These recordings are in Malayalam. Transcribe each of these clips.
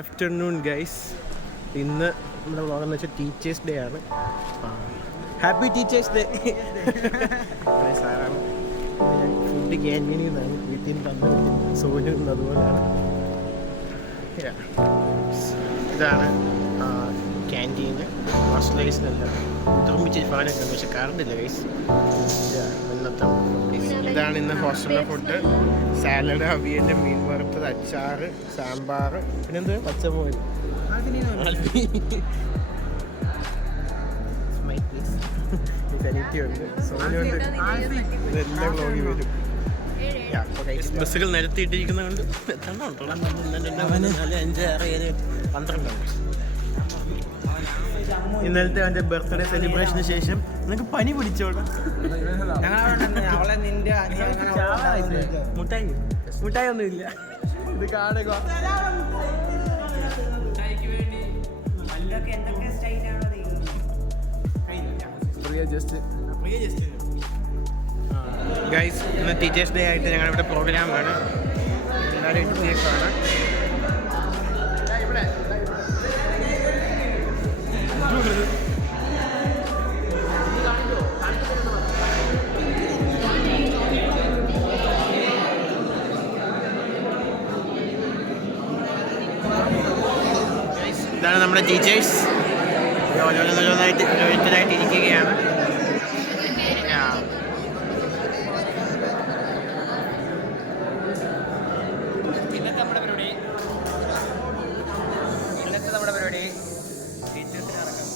Afternoon guys. ഇന്ന് നമ്മുടെ വ്ളോഗെന്ന് വെച്ചാൽ ടീച്ചേഴ്സ് ഡേ ആണ്. Happy teachers day. സാറാണ് ഞാൻ ഫുഡ് ക്യാൻറ്റീനിൽ നിന്നാണ് വീട്ടിൽ നിന്ന് തന്നു വിളിക്കുന്നത്. സോനു അതുപോലെയാണ്. ഇതാണ് ക്യാൻറ്റീന്. ഹോസ്റ്റലൈസിനല്ല തുറമ്പിച്ച് ഫാനൊക്കെ ഉണ്ട്, പക്ഷെ കറണ്ടില്ല ഗൈസ്. ഇതാണ് ഇന്ന് ഹോസ്റ്റലിലെ ഫുഡ്. സാലഡ്, അവിയല്, മീൻ വറുത്തത്, അച്ചാറ്, സാമ്പാർ, പിന്നെന്ത് പച്ചമോര്. ഇതെല്ലാം വ്ളോഗിൽ വരും. ബസ്സുകൾ നിരത്തിയിട്ടിരിക്കുന്നത് കൊണ്ട് 5, 6, 7, 12 ഇന്നലത്തെ അവൻ്റെ ബർത്ത്ഡേ സെലിബ്രേഷന് ശേഷം നിനക്ക് പനി പിടിച്ചോളൂ. മുട്ടായി ഒന്നുമില്ല. ഇത് കാണുക. ഗൈസ്, ഇന്ന് ടീച്ചേഴ്സ് ഡേ ആയിട്ട് ഞങ്ങളിവിടെ പ്രോഗ്രാമാണ്. എല്ലാവരും എത്തിയേക്കാണ്. ഇതാണ് നമ്മുടെ ടീച്ചേഴ്സ്. ഓരോരുത്തരായിട്ട് ഇരിക്കുകയാണ്. ഇന്നത്തെ നമ്മുടെ പരിപാടി ടീച്ചേഴ്സിനെ നടക്കാം.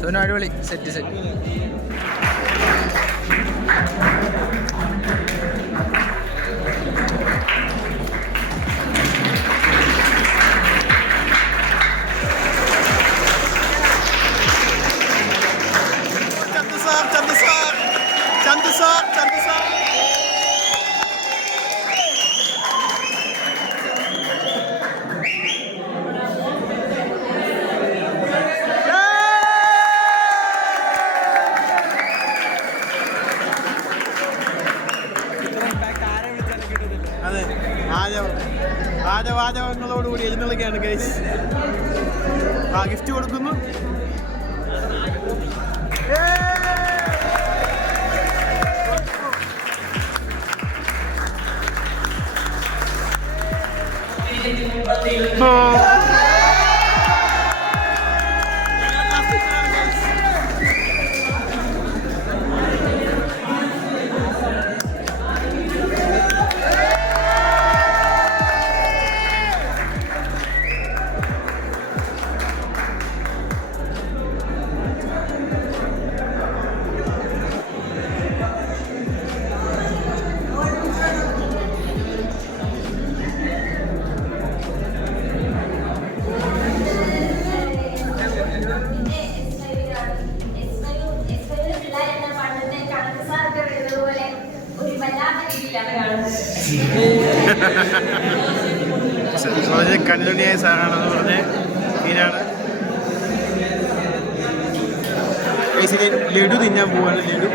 സോനു അടിപൊളി. സെറ്റ് വാചകങ്ങളോടുകൂടി എഴുന്നള്ളിക്കുകയാണ് ഗൈസ്. ഗിഫ്റ്റ് കൊടുക്കുന്നു. കല്ലുണിയായ സാറാണെന്ന് പറഞ്ഞ് ഇതിനാണ് ലഡു തിന്നാൻ പോവാണ്. ലഡു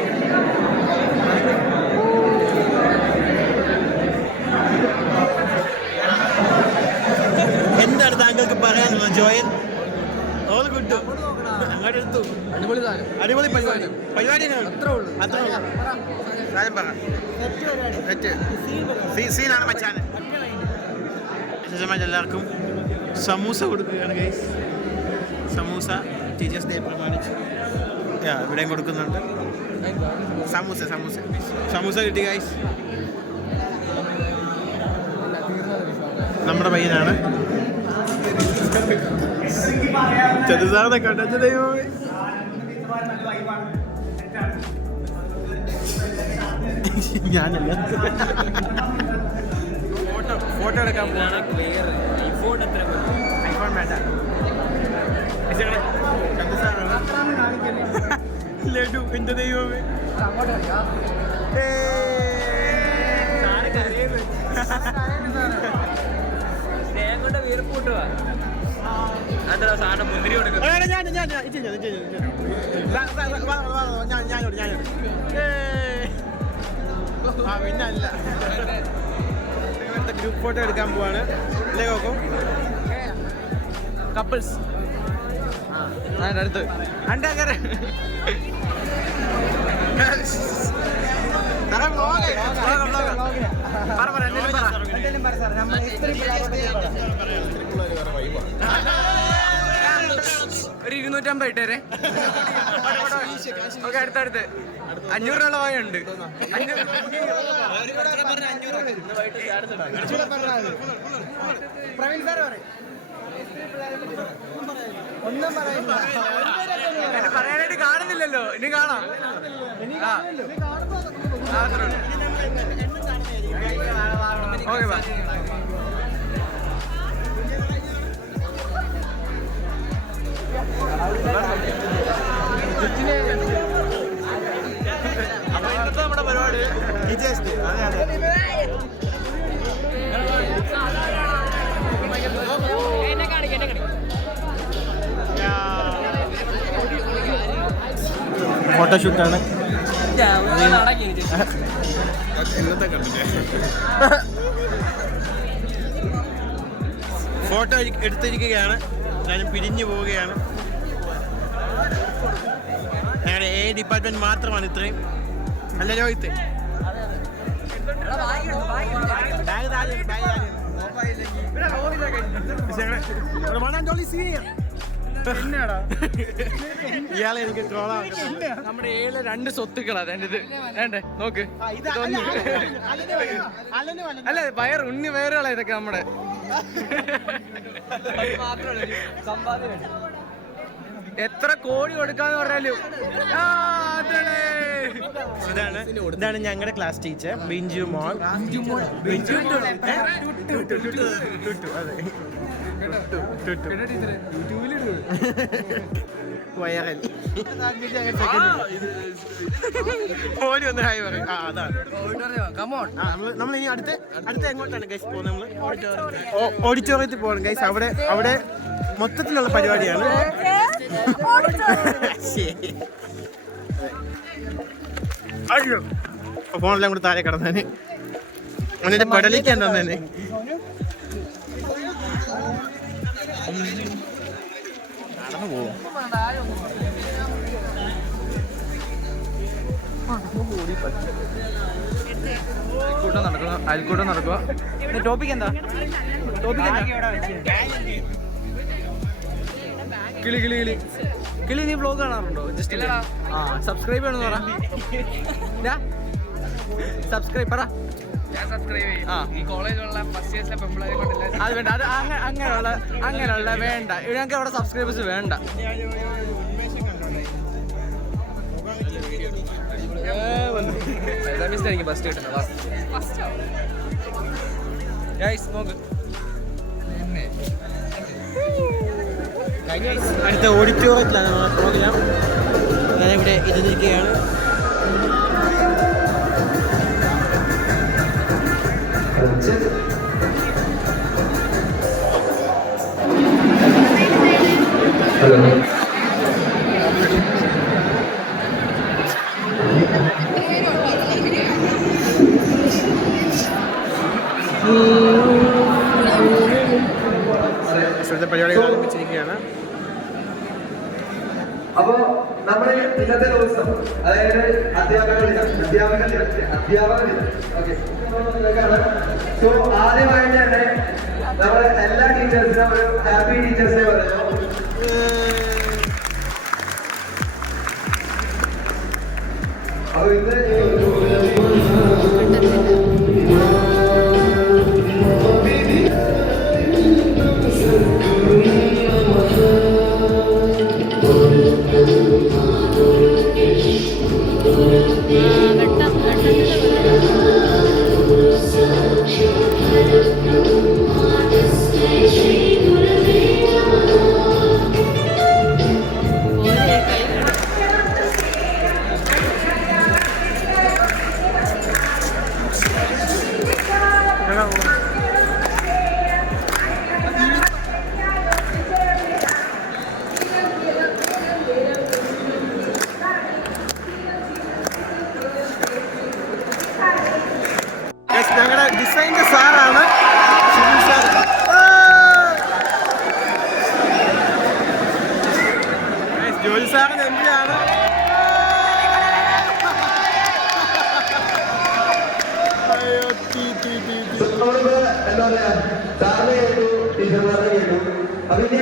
സീനാണ് മച്ചാന്. എല്ലാവർക്കും സമൂസ കൊടുക്കുകയാണ് ഗൈസ്. സമൂസ ടീച്ചേഴ്സ് ഡേ പ്രമാണിച്ച് ഇവിടെയും കൊടുക്കുന്നുണ്ട്. സമൂസ കിട്ടി ഗൈസ്. നമ്മുടെ പയ്യനാണ്. ചതുസാറിനെ കണ്ടു ദൈവമേ. ഞാനല്ല ഫോട്ടോ എടുക്കാൻ പോവാണ്. ഐഫോൺ വേണ്ട. ലഡു എന്റെ ദൈവമേ. മുന്തിരി പിന്നല്ല. ഗ്രൂപ്പ് ഫോട്ടോ എടുക്കാൻ പോവാണ്. അല്ലേ നോക്കും കപ്പിൾസ് അടുത്ത് അണ്ടങ്ങനെ ഒരു 250 ഇട്ടേരെ. ഓക്കെ അടുത്തടുത്ത് 500 രൂപ വായുണ്ട്. ഒന്നും പറയാനായിട്ട് കാണുന്നില്ലല്ലോ. ഇനി കാണാം. ഓക്കെ ബാ. അപ്പൊ ഇന്നത്തെ നമ്മുടെ പരിപാടി ടീച്ചേഴ്സ് ഡേ. ഫോട്ടോഷൂട്ടാണ്. ഫോട്ടോ എടുത്തിരിക്കുകയാണ്. ഞാനും പിരിഞ്ഞു പോവുകയാണ്. ഞങ്ങളുടെ ഡിപ്പാർട്ട്മെന്റ് മാത്രമാണ് ഇത്രയും. അല്ല രോഹിത്ത് ഇയാളെ എനിക്ക് നമ്മുടെ 2 സ്വത്തുക്കളാ ഇത്. വേണ്ടേ നോക്ക്. അല്ല വയർ ഉണ്ണി വയറുകളാ ഇതൊക്കെ നമ്മുടെ. എത്ര കോടി കൊടുക്കാന്ന് പറഞ്ഞാലും ഇതാണ് ഞങ്ങളുടെ ക്ലാസ് ടീച്ചർ ബിഞ്ചു മോൾ. ഒന്ന് ഹായ് പറയും. അതാണ് നമ്മൾ ഇനി അടുത്ത എങ്ങോട്ടാണ് ഗൈസ് പോകുന്നത്? നമ്മൾ ഓഡിറ്റോറിയത്തിൽ പോകണം ഗൈസ്. അവിടെ മൊത്തത്തിലുള്ള പരിപാടിയാണ്. അയ്യോ ഫോണെല്ലാം കൂടെ താഴെ കിടന്നേനെ. എന്നിട്ട് പെടലിക്കാൻ തന്നേനെ. നടന്നു പോവും. അയൽക്കൂട്ടം നടക്കുക. ടോപ്പിക് എന്താ? കിളി കിളി കിളി കിളി. നീ വ്ലോഗ് കാണാറുണ്ടോ? ജസ്റ്റ് സബ്സ്ക്രൈബ് ചെയ്യണമെന്ന് പറ. സബ്സ്ക്രൈബ് പറ. അത് വേണ്ട. അത് അങ്ങനെയുള്ള വേണ്ട. ഞങ്ങൾക്ക് അവിടെ സബ്സ്ക്രൈബേഴ്സ് വേണ്ട. എനിക്ക് ഫസ്റ്റ് കിട്ടുന്നത് നോക്ക്. അടുത്ത ഓഡിറ്റോറിയത്തിലാണ് നമ്മുടെ പ്രോഗ്രാം. ഞാനിവിടെ ഇരുന്നിരിക്കുകയാണ്. പരിപാടികൾ ആരംഭിച്ചിരിക്കുകയാണ്. അപ്പോ നമ്മുടെ ഇന്നത്തെ ദിവസം അതായത് അധ്യാപക ദിനം ഓക്കെ. സോ ആദ്യമായിട്ട് തന്നെ നമ്മുടെ എല്ലാ ടീച്ചേഴ്സിനും ഒരു ഹാപ്പി ടീച്ചേഴ്സ് ഡേ പറയുന്നു. അപ്പൊ ഇന്ന് ഞങ്ങളുടെ ഡിസൈൻ്റെ സാറാണ് സാർ. ജോലി സാറിന് എന്തിനാണ് എന്താ പറയാ സാറിനെ കേട്ടു ടീച്ചർമാരെ കേട്ടു അതിന്റെ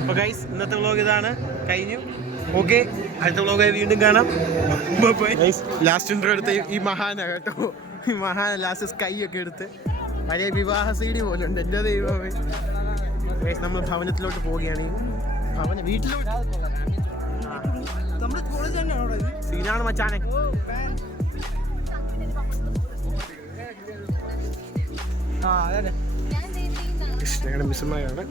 അപ്പോൾ ഗൈസ് ഇന്നത്തെ വ്ളോഗ് ഇതാണ്, കഴിഞ്ഞു. ഓക്കെ, അടുത്ത വ്ളോഗായി വീണ്ടും കാണാം. ലാസ്റ്റ് ഇൻട്രോ എടുത്ത് ഈ മഹാന കേട്ടോ, ഈ മഹാന ലാസ്റ്റ് സ്കൈ ഒക്കെ എടുത്ത് പഴയ വിവാഹ സീഡി പോലെ ഉണ്ട്. എൻ്റെ ദൈവമേ ഗൈസ്, നമ്മൾ ഭവനത്തിലോട്ട് പോവുകയാണ്. ഭവന വീട്ടിലോട്ട് സീനാണ് മച്ചാനെ. ഞങ്ങളുടെ മിസ്സുമാരാണ്.